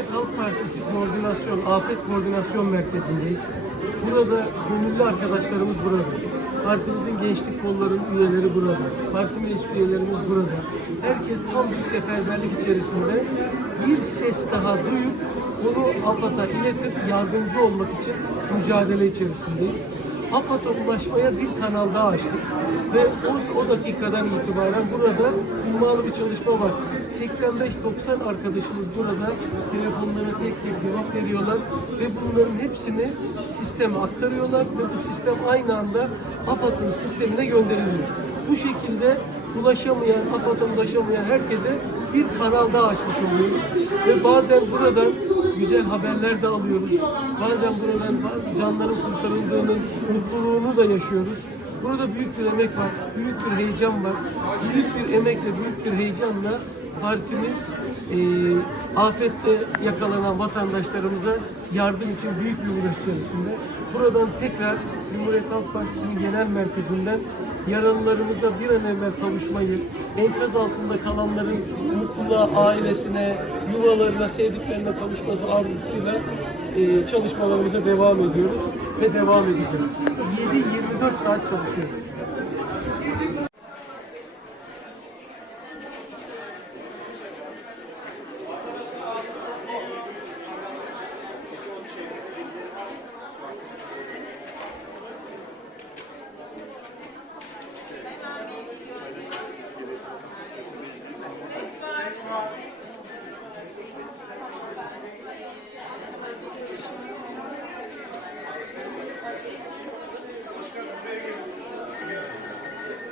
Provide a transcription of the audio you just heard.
Cumhuriyet Halk Partisi Koordinasyon, Afet Koordinasyon Merkezi'ndeyiz. Burada gönüllü arkadaşlarımız burada. Partimizin gençlik kollarının üyeleri burada. Parti meclis üyelerimiz burada. Herkes tam bir seferberlik içerisinde bir ses daha duyup onu AFAD'a iletip yardımcı olmak için mücadele içerisindeyiz. AFAD'a ulaşmaya bir kanal daha açtık. Ve o, o dakikadan itibaren burada hummalı bir çalışma var. 85-90 arkadaşımız burada telefonlarına tek tek cevap veriyorlar ve bunların hepsini sisteme aktarıyorlar ve bu sistem aynı anda AFAD'ın sistemine gönderiliyor. Bu şekilde ulaşamayan, AFAD'a ulaşamayan herkese bir kanal daha açmış oluyoruz. Ve bazen buradan güzel haberler de alıyoruz. Bazen buradan bazı canların kurtarıldığının mutluluğunu da yaşıyoruz. Burada büyük bir emek var, büyük bir heyecan var. Büyük bir emekle, büyük bir heyecanla partimiz e, afette yakalanan vatandaşlarımıza yardım için büyük bir uğraş içerisinde. Buradan tekrar Cumhuriyet Halk Partisi'nin genel merkezinden yaralılarımıza bir an evvel kavuşmayı, enkaz altında kalanların mutluluğa, ailesine, yuvalarına, sevdiklerine kavuşması arzusuyla e, çalışmalarımıza devam ediyoruz ve devam edeceğiz. 7-24 saat çalışıyoruz.